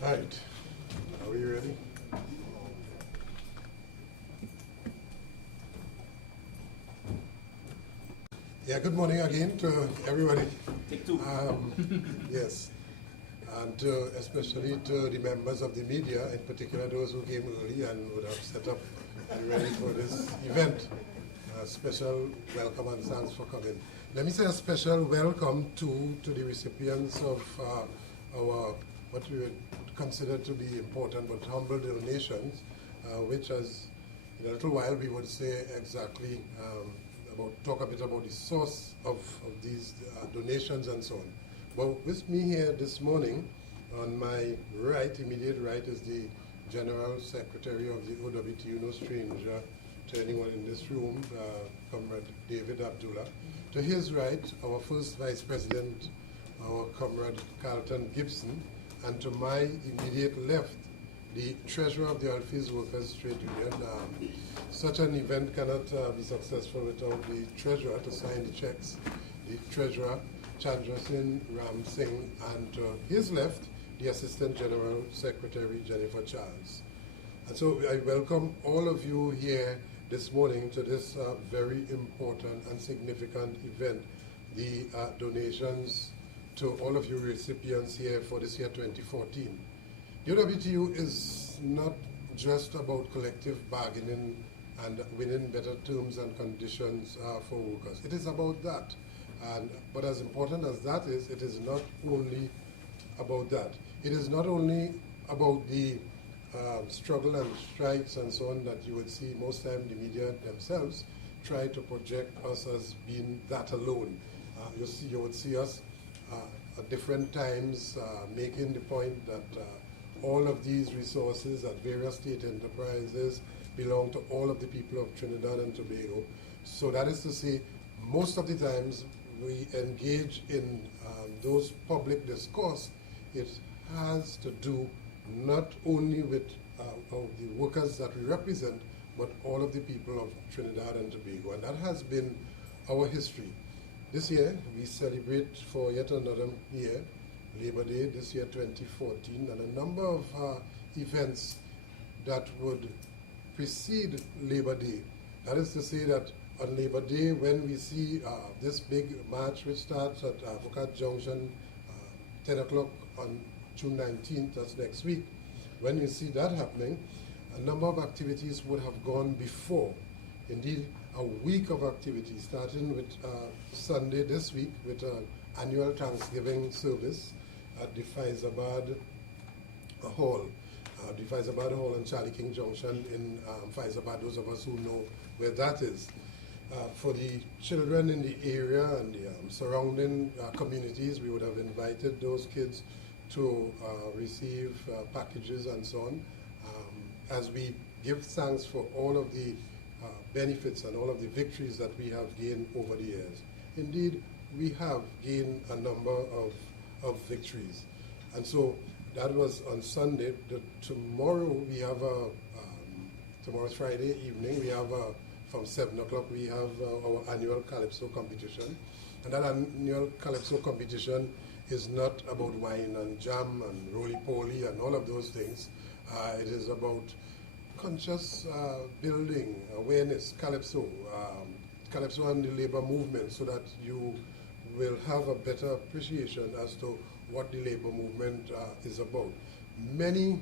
Right. Are we ready? Yeah, good morning again to everybody. Take two. Yes, and especially to the members of the media, in particular those who came early and would have set up and ready for this event. A special welcome and thanks for coming. Let me say a special welcome to the recipients of our, what we would consider to be important but humble donations, which as in a little while we would say exactly talk a bit about the source of these donations and so on. But with me here this morning, on my right, immediate right, is the General Secretary of the OWTU, no stranger to anyone in this room, Comrade David Abdullah. To his right, our first Vice President, our Comrade Carlton Gibson, and to my immediate left, the Treasurer of the Alphys Workers Trade Union. Such an event cannot be successful without the Treasurer to sign the checks. The Treasurer, Chandrasen Ram Singh, and to his left, the Assistant General Secretary, Jennifer Charles. And so I welcome all of you here this morning to this very important and significant event, the donations to all of you recipients here for this year 2014. OWTU is not just about collective bargaining and winning better terms and conditions for workers. It is about that. But as important as that is, it is not only about that. It is not only about the struggle and strikes and so on that you would see most time the media themselves try to project us as being that alone. You would see us at different times making the point that all of these resources at various state enterprises belong to all of the people of Trinidad and Tobago. So that is to say, most of the times we engage in those public discourse, it has to do not only with the workers that we represent, but all of the people of Trinidad and Tobago. And that has been our history. This year, we celebrate for yet another year Labor Day, this year 2014, and a number of events that would precede Labor Day. That is to say that on Labor Day, when we see this big march which starts at Avocat Junction, 10 o'clock on June 19th, that's next week, when you see that happening, a number of activities would have gone before. Indeed, a week of activities, starting with Sunday this week with an annual Thanksgiving service at the Faizabad Hall. The Faizabad Hall on Charlie King Junction in Faizabad, those of us who know where that is. For the children in the area and the surrounding communities, we would have invited those kids to receive packages and so on, as we give thanks for all of the benefits and all of the victories that we have gained over the years. Indeed, we have gained a number of victories. And so that was on Sunday. Tomorrow we have tomorrow's Friday evening, we have from 7 o'clock we have our annual Calypso competition. And that annual Calypso competition is not about wine and jam and roly-poly and all of those things. It is about conscious building, awareness, Calypso and the labor movement, so that you will have a better appreciation as to what the labor movement is about. Many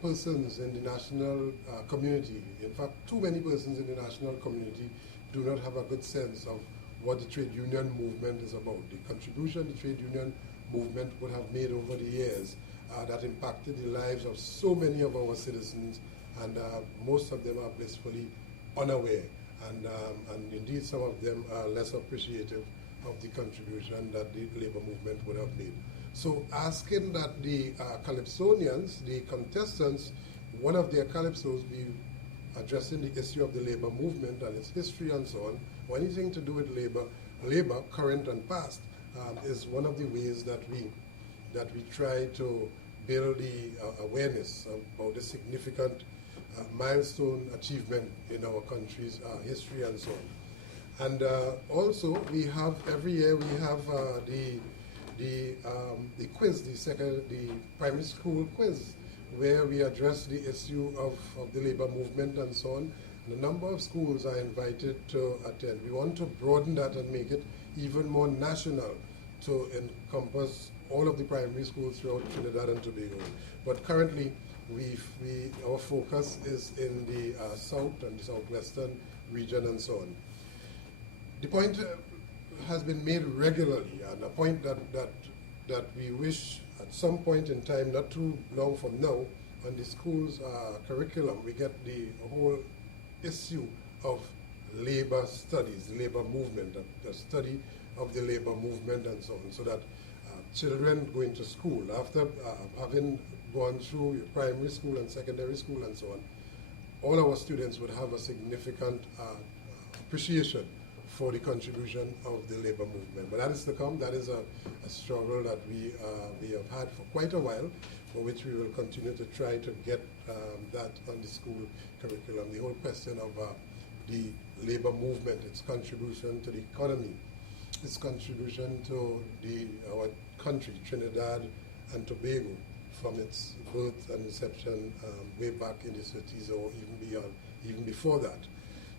persons in the national community, in fact, too many persons in the national community do not have a good sense of what the trade union movement is about. The contribution the trade union movement would have made over the years that impacted the lives of so many of our citizens, and most of them are blissfully unaware. And indeed, some of them are less appreciative of the contribution that the labor movement would have made. So asking that the Calypsonians, the contestants, one of their Calypsos be addressing the issue of the labor movement and its history and so on, or anything to do with labor, current and past, is one of the ways that we try to build the awareness about the significant milestone achievement in our country's history and so on. And also, we have, every year we have the the quiz, the primary school quiz, where we address the issue of the labor movement and so on. And a number of schools are invited to attend. We want to broaden that and make it even more national to encompass all of the primary schools throughout Trinidad and Tobago. But currently, our focus is in the south and the southwestern region and so on. The point has been made regularly, and a point that we wish at some point in time, not too long from now, on the school's curriculum, we get the whole issue of labor studies, labor movement, the study of the labor movement and so on, so that children going to school, after having gone through primary school and secondary school and so on, all our students would have a significant appreciation for the contribution of the labor movement. But that is to come. That is a struggle that we have had for quite a while, for which we will continue to try to get that on the school curriculum. The whole question of the labor movement, its contribution to the economy, its contribution to our country, Trinidad and Tobago, from its birth and inception way back in the 30s or even beyond, even before that.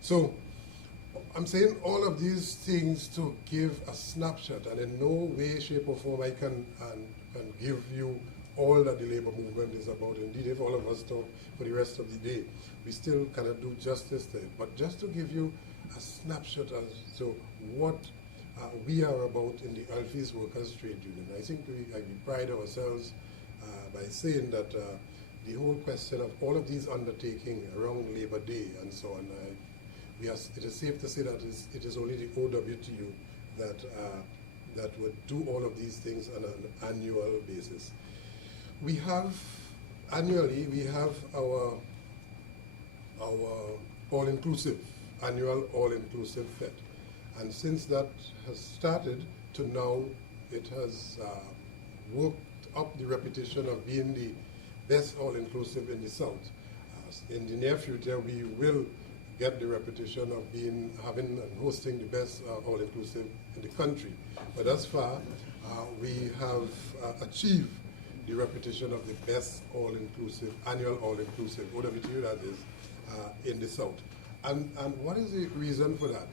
So I'm saying all of these things to give a snapshot, and in no way, shape, or form I can give you all that the labor movement is about. Indeed, if all of us talk for the rest of the day, we still cannot do justice to it. But just to give you a snapshot as to what we are about in the Alphys Workers Trade Union, I think we pride ourselves by saying that the whole question of all of these undertakings around Labor Day and so on, it is safe to say that it is only the OWTU that would do all of these things on an annual basis. Annually we have our all-inclusive, annual all-inclusive fete. And since that has started to now, it has worked up the reputation of being the best all-inclusive in the South. In the near future, we will get the reputation of having and hosting the best all-inclusive in the country. But thus far, we have achieved the reputation of the best all-inclusive, annual all-inclusive, OWTU that is, in the South. And what is the reason for that?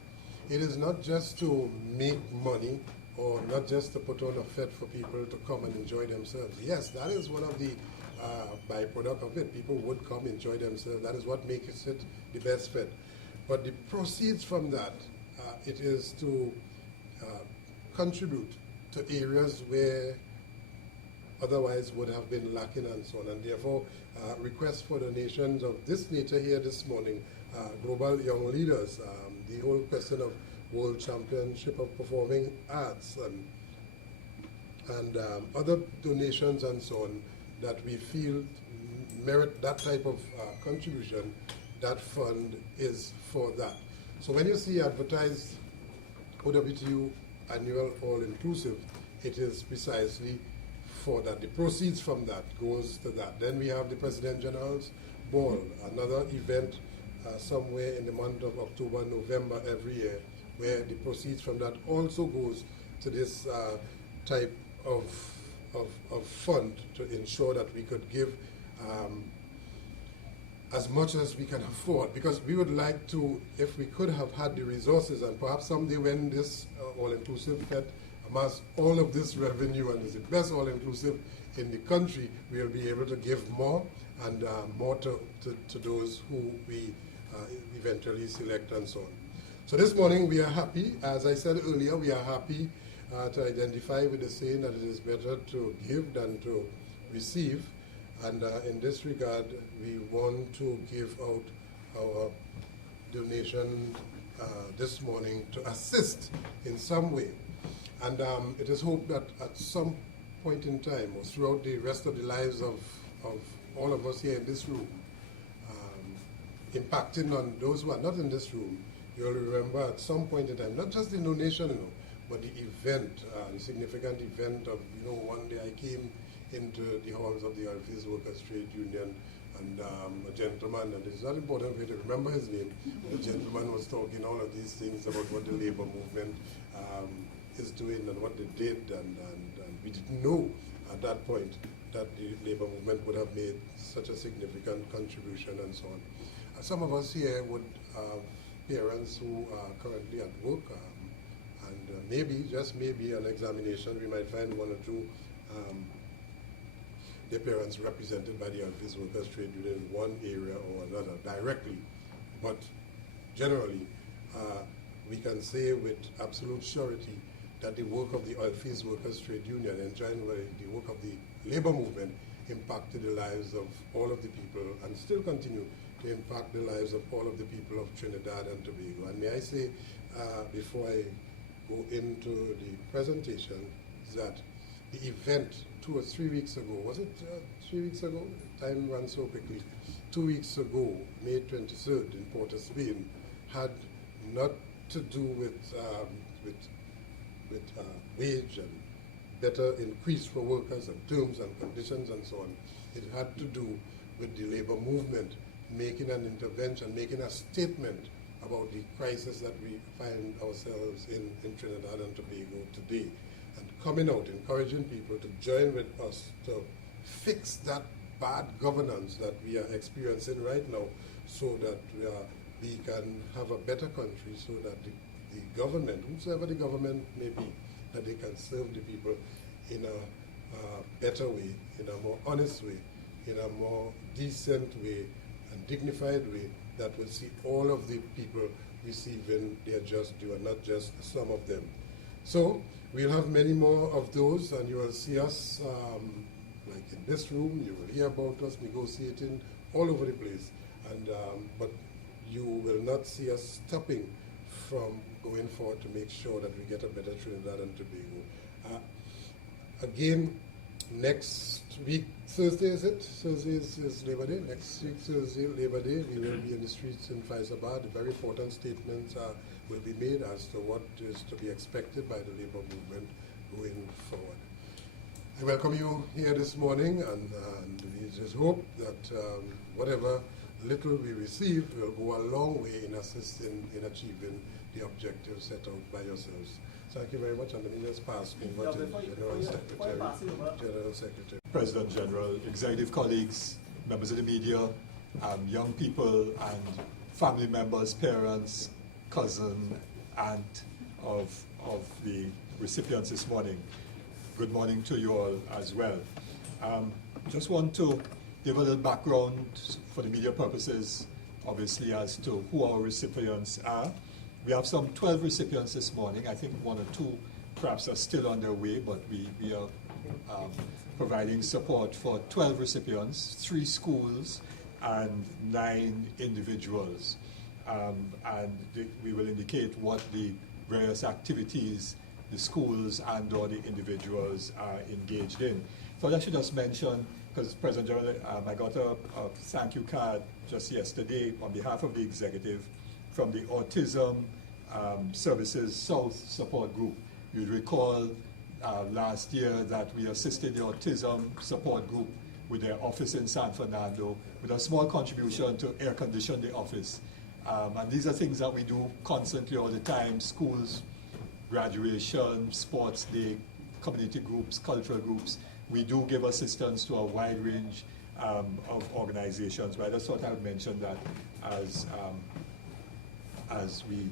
It is not just to make money or not just to put on a fete for people to come and enjoy themselves. Yes, that is one of the byproduct of it. People would come enjoy themselves. That is what makes it the best fete. But the proceeds from that, it is to contribute to areas where otherwise would have been lacking and so on. And therefore, requests for donations of this nature here this morning, Global Young Leaders, the whole question of World Championship of Performing Arts and other donations and so on that we feel merit that type of contribution, that fund is for that. So when you see advertised OWTU annual all-inclusive, it is precisely for that. The proceeds from that goes to that. Then we have the President General's Ball, another event somewhere in the month of October, November every year, where the proceeds from that also goes to this type of fund to ensure that we could give as much as we can afford, because we would like to, if we could have had the resources, and perhaps someday when this all-inclusive fete amass all of this revenue and is the best all-inclusive in the country, we will be able to give more and more to those who we eventually select and so on. So this morning we are happy, as I said earlier, we are happy to identify with the saying that it is better to give than to receive. And in this regard, we want to give out our donation this morning to assist in some way. And it is hoped that at some point in time, or throughout the rest of the lives of all of us here in this room, impacting on those who are not in this room, you'll remember at some point in time, not just the donation, but the event, the significant event of, one day I came into the halls of the Alphys Workers Trade Union, and a gentleman, and it's not important for you to remember his name, the gentleman was talking all of these things about what the labor movement is doing and what they did, and we didn't know at that point that the labor movement would have made such a significant contribution and so on. Some of us here would have parents who are currently at work, and maybe, just maybe, on examination we might find one or two their parents represented by the Office Workers Trade Union in one area or another directly. But generally, we can say with absolute surety that the work of the Office Workers Trade Union and generally the work of the labor movement impacted the lives of all of the people and still continue to impact the lives of all of the people of Trinidad and Tobago. And may I say, before I go into the presentation, that the event 2 or 3 weeks ago, was it 3 weeks ago? Time runs so quickly. 2 weeks ago, May 23rd in Port of Spain, had not to do with wage and better increase for workers and terms and conditions and so on. It had to do with the labor movement making an intervention, making a statement about the crisis that we find ourselves in Trinidad and Tobago today, and coming out, encouraging people to join with us to fix that bad governance that we are experiencing right now, so that we can have a better country, so that the government, whosoever the government may be, that they can serve the people in a better way, in a more honest way, in a more decent way and dignified way, that will see all of the people receiving their just due and not just some of them. So we'll have many more of those, and you will see us like in this room. You will hear about us negotiating all over the place, and but you will not see us stopping from going forward to make sure that we get a better Trinidad and Tobago. Again, next week, Thursday, is it? Thursday is Labor Day. Next week, Thursday, Labor Day, we will be in the streets in Faizabad. Very important statements will be made as to what is to be expected by the labor movement going forward. I welcome you here this morning, and we just hope that whatever little we receive will go a long way in assisting in achieving the objectives set out by yourselves. Thank you very much, and let me just pass over to General Secretary. President General, executive colleagues, members of the media, young people and family members, parents, cousin, aunt of the recipients this morning. Good morning to you all as well. Just want to give a little background for the media purposes, obviously, as to who our recipients are. We have some 12 recipients this morning. I think 1 or 2 perhaps are still on their way, but we are providing support for 12 recipients, 3 schools and 9 individuals. We will indicate what the various activities the schools and or the individuals are engaged in. So I should just mention, because President General, I got a thank you card just yesterday on behalf of the executive from the Autism Services South Support Group. You'll recall last year that we assisted the Autism Support Group with their office in San Fernando with a small contribution to air condition the office. And these are things that we do constantly all the time: schools, graduation, sports day, community groups, cultural groups. We do give assistance to a wide range of organizations, but I just thought I would mention that as we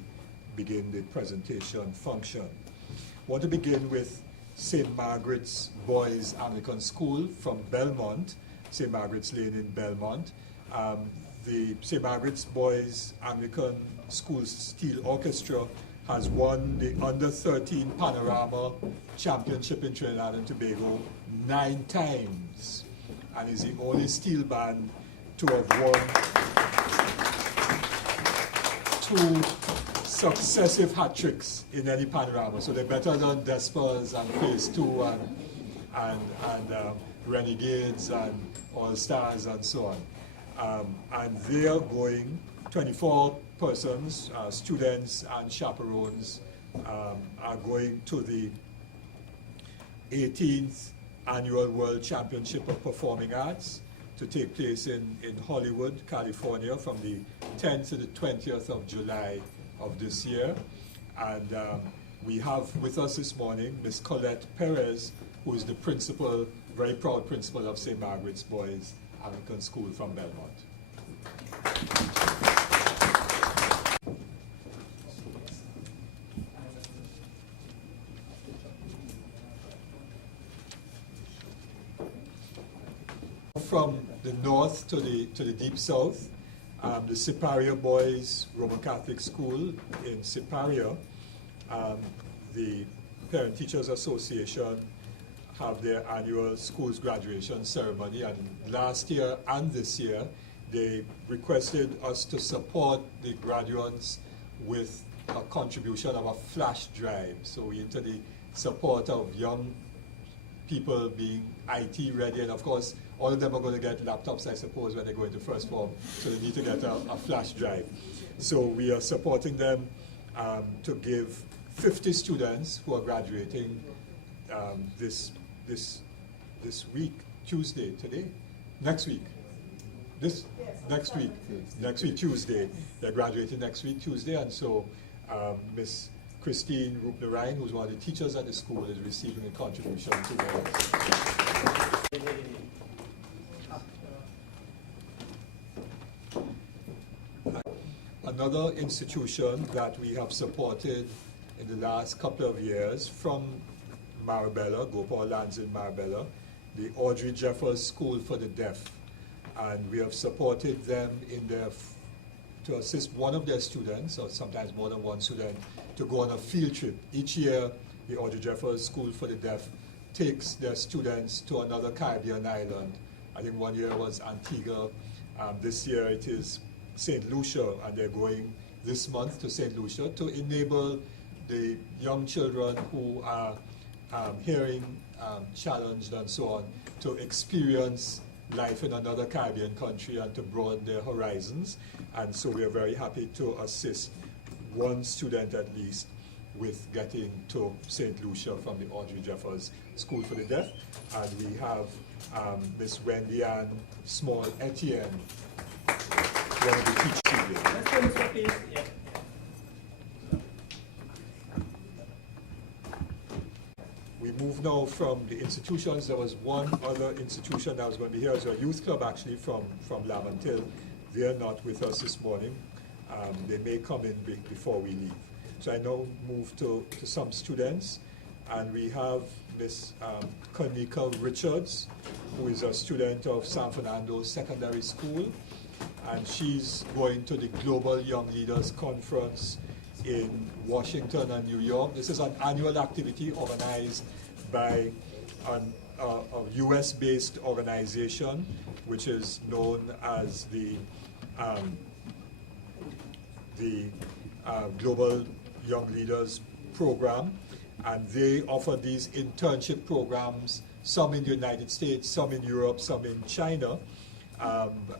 begin the presentation function. I want to begin with St. Margaret's Boys Anglican School from Belmont, St. Margaret's Lane in Belmont. The St. Margaret's Boys Anglican School Steel Orchestra has won the Under-13 Panorama Championship in Trinidad and Tobago 9 times, and is the only steel band to have won 2 successive hat tricks in any panorama. So they're better than Despers and Phase 2 and Renegades and All Stars and so on. And they are going, 24 persons, students and chaperones, are going to the 18th Annual World Championship of Performing Arts to take place in Hollywood, California, from the 10th to the 20th of July of this year. And we have with us this morning Ms. Colette Perez, who is the principal, very proud principal of St. Margaret's Boys Anglican School from Belmont. From the north to the deep south, the Siparia Boys Roman Catholic School in Siparia, the Parent Teachers Association have their annual schools graduation ceremony, and last year and this year they requested us to support the graduates with a contribution of a flash drive. So we into the support of young people being IT ready, and of course all of them are going to get laptops, I suppose, when they go into first form, so they need to get a flash drive. So we are supporting them to give 50 students who are graduating this week, Tuesday, today? Next week. Next week, Tuesday. They're graduating next week, Tuesday, and so Miss Christine Rupnarayan, who's one of the teachers at the school, is receiving a contribution to theirs. Another institution that we have supported in the last couple of years from Marabella, Gopal lands in Marabella, the Audrey Jeffers School for the Deaf. And we have supported them in their, to assist one of their students, or sometimes more than one student, to go on a field trip. Each year, the Audrey Jeffers School for the Deaf takes their students to another Caribbean island. I think one year was Antigua. This year it is St. Lucia, and they're going this month to St. Lucia to enable the young children who are hearing challenged and so on to experience life in another Caribbean country and to broaden their horizons. And so we are very happy to assist one student at least with getting to St. Lucia from the Audrey Jeffers School for the Deaf. And we have Miss Wendy Ann Small Etienne, one of the teachers. We move now from the institutions. There was one other institution that was going to be here as a youth club, actually, from Lamantil. They are not with us this morning. They may come in before we leave. So I now move to some students, and we have Miss Kanika Richards, who is a student of San Fernando Secondary School, and she's going to the Global Young Leaders Conference in Washington and New York. This is an annual activity organized by a US-based organization, which is known as the Global Young Leaders Program, and they offer these internship programs, some in the United States, some in Europe, some in China,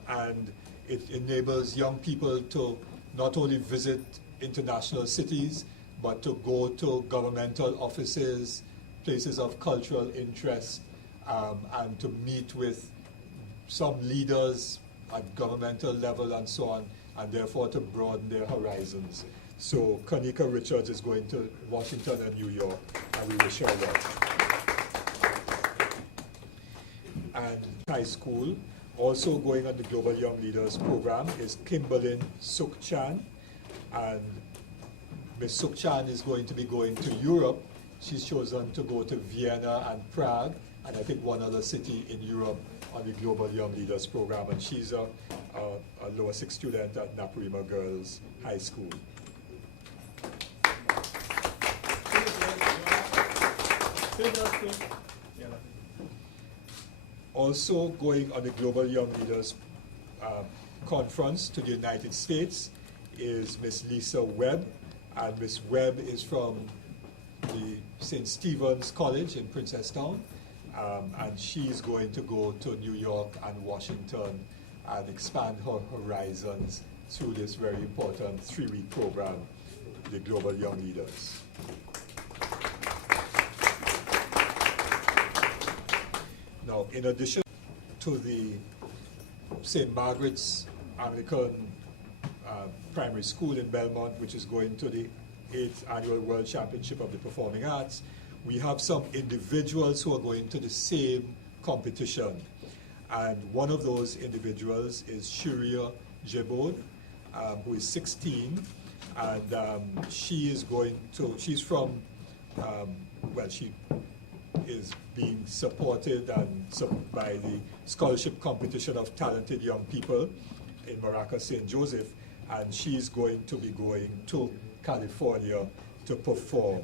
and it enables young people to not only visit international cities, but to go to governmental offices, places of cultural interest, and to meet with some leaders at governmental level and so on, and therefore to broaden their horizons. So Kanika Richards is going to Washington and New York, and we wish her well. And high school, also going on the Global Young Leaders Program, is Kimberlyn Sukchan, and Ms. Sukchan is going to be going to Europe. She's chosen to go to Vienna and Prague, and I think one other city in Europe on the Global Young Leaders Program, and she's a lower sixth student at Naparima Girls High School. Also going on the Global Young Leaders Conference to the United States is Miss Lisa Webb, and Miss Webb is from the St. Stephen's College in Princetown, and she's going to go to New York and Washington and expand her horizons through this very important 3-week program, the Global Young Leaders. Now, in addition to the St. Margaret's Anglican Primary School in Belmont, which is going to the 8th Annual World Championship of the Performing Arts, we have some individuals who are going to the same competition. And one of those individuals is Shiria Jebod, who is 16, and she's from, she is being supported by the scholarship competition of talented young people in Maracas, St. Joseph, and she's going to be going to California to perform.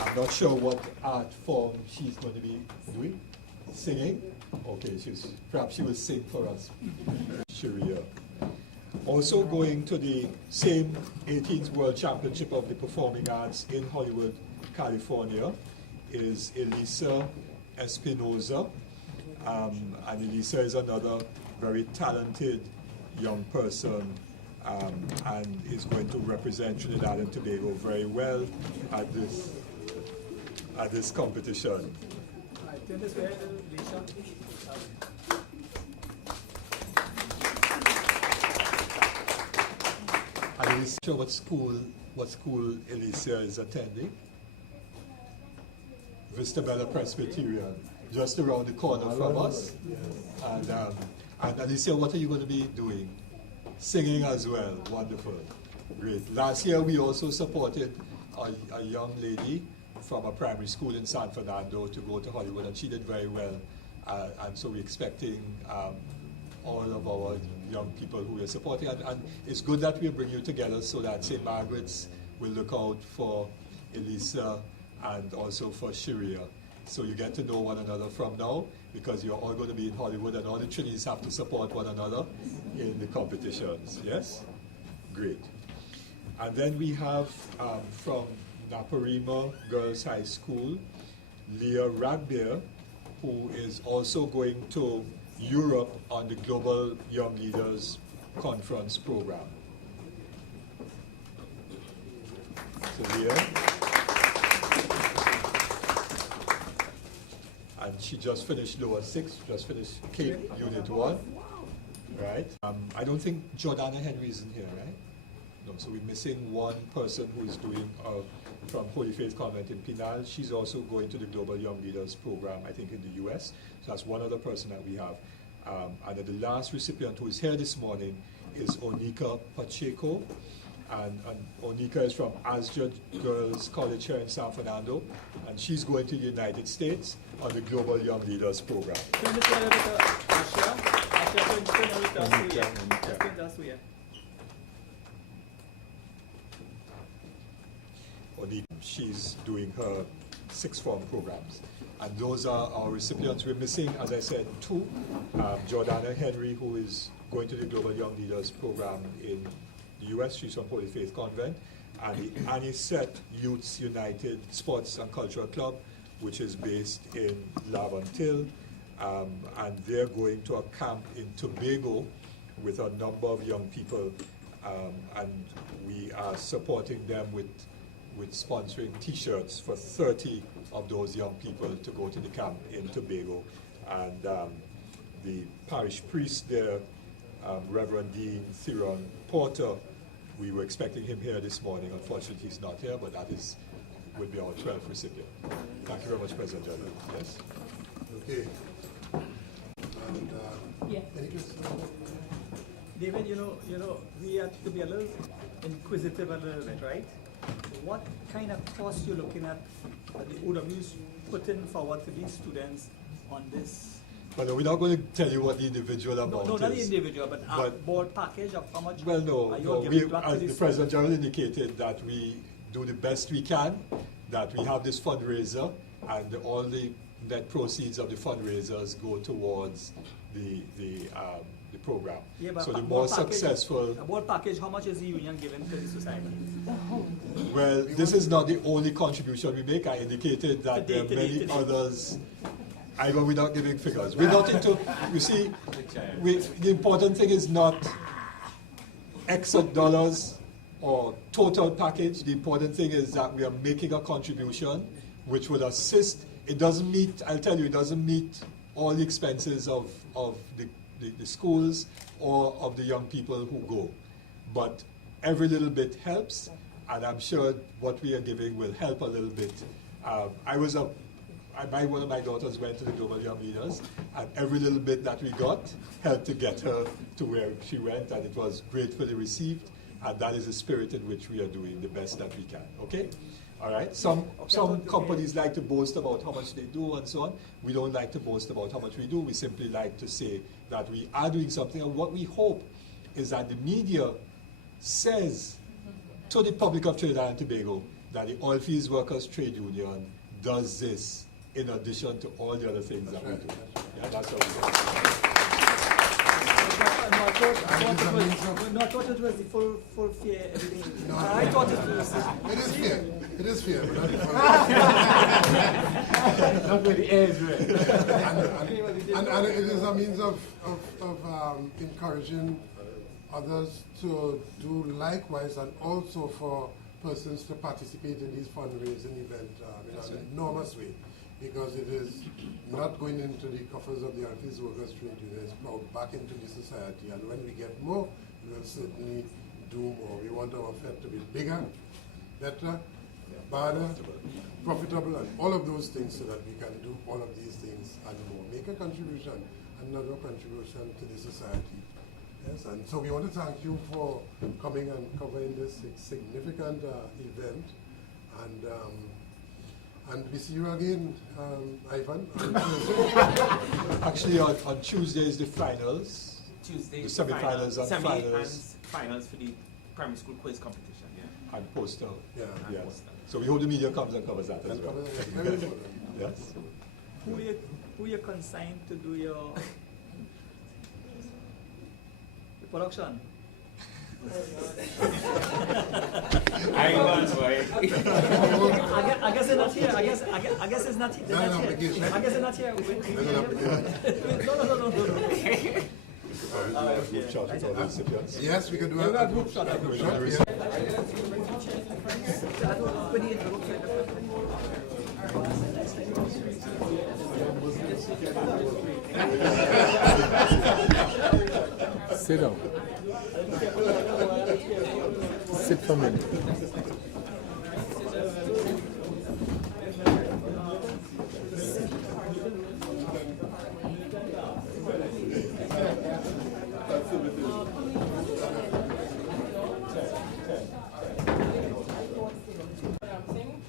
I'm not sure what art form she's going to be doing. Singing? Okay, perhaps she will sing for us. Sharia. Also going to the same 18th World Championship of the Performing Arts in Hollywood, California, is Elisa Espinoza. And Elisa is another very talented young person and is going to represent Trinidad and Tobago very well at this competition. I'm not sure what school Elisa is attending. Vista Bella Presbyterian, just around the corner from us. And Alicia, what are you going to be doing? Singing as well. Wonderful. Great. Last year we also supported a young lady from a primary school in San Fernando to go to Hollywood, and she did very well. And so we're expecting all of our young people who we're supporting. And it's good that we bring you together so that St. Margaret's will look out for Elisa and also for Sharia. So you get to know one another from now, because you're all going to be in Hollywood and all the Trinis have to support one another in the competitions. Yes? Great. And then we have from Naparima Girls High School, Leah Ragbear, who is also going to Europe on the Global Young Leaders Conference program. So Leah. And she just finished lower 6, just finished Cape Unit 1, right? I don't think Jordana Henry is in here, right? No, so we're missing one person who is doing from Holy Faith Convent in Pinal. She's also going to the Global Young Leaders Program, I think in the US. So that's one other person that we have. And then the last recipient who is here this morning is Onika Pacheco. And Onika is from Asja Girls College here in San Fernando, and she's going to the United States on the Global Young Leaders Program. Onika, she's doing her 6th form programs. And those are our recipients. We're missing, as I said, 2. Jordana Henry, who is going to the Global Young Leaders Program in the US, she's from Holy Faith Convent, and the Anisette Youths United Sports and Cultural Club, which is based in Laventille, and they're going to a camp in Tobago with a number of young people, and we are supporting them with sponsoring T-shirts for 30 of those young people to go to the camp in Tobago. And the parish priest there, Reverend Dean Theron Porter, we were expecting him here this morning. Unfortunately, he's not here, but that will be our 12th recipient. Thank you very much, President General. Yes? Okay. And, any questions? David, you know, we have to be a little inquisitive a little bit, right? What kind of cost you're looking at the OW's putting forward to these students on this? But we're not going to tell you what the individual amount is. No, not the individual, but board package of how much. Well, no. As the President General indicated, that we do the best we can, that we have this fundraiser, and all the net proceeds of the fundraisers go towards the program. Yeah, but so the more successful. A board package, how much is the union giving to the society? Well, this is not the only contribution we make. I indicated that there are many others. Without giving figures. We're not into, you see, the important thing is not X of dollars or total package. The important thing is that we are making a contribution which would assist. It doesn't meet, I'll tell you, it doesn't meet all the expenses of the schools or of the young people who go. But every little bit helps, and I'm sure what we are giving will help a little bit. One of my daughters went to the Global Young Leaders, and every little bit that we got helped to get her to where she went, and it was gratefully received, and that is the spirit in which we are doing the best that we can, okay? All right, some companies like to boast about how much they do and so on. We don't like to boast about how much we do. We simply like to say that we are doing something, and what we hope is that the media says to the public of Trinidad and Tobago that the Oilfields Workers Trade Union does this in addition to all the other things that we do. Yeah, that's what we do. I thought it was the full fear, everything. No, I thought it was. It is fair. It is fair, but not Not where the air is red. and it is a means of encouraging others to do likewise, and also for persons to participate in these fundraising events in an enormous way, because it is not going into the coffers of the Oilfields Workers Trade Union, it's plowed back into the society, and when we get more, we will certainly do more. We want our Fed to be bigger, better, better, profitable, and all of those things, so that we can do all of these things and more. Make a contribution, another contribution to the society. Yes, and so we want to thank you for coming and covering this significant event, and we see you again, Ivan, on Tuesday. Actually, on Tuesday is the finals. Tuesday, The semi-finals and semi finals. and finals for the primary school quiz competition. Yeah. And poster. Yeah. And Yes. poster. So we hope the media comes and covers that as And well. cover that. Very good. Yes. Who you consigned to do your production? Ivan's boy. I guess it's not here. I guess it's not here. Not an application. I guess it's not here. Not an application. No. Group shot with all the recipients. Yes, we can do We're a not group shot. group With shot, all the yeah. Sit down. Sit for a minute.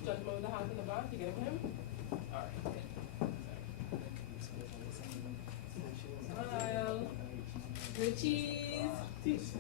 Judgment with the house in the box, you get him? Alright. Smile. With cheese. Teeth.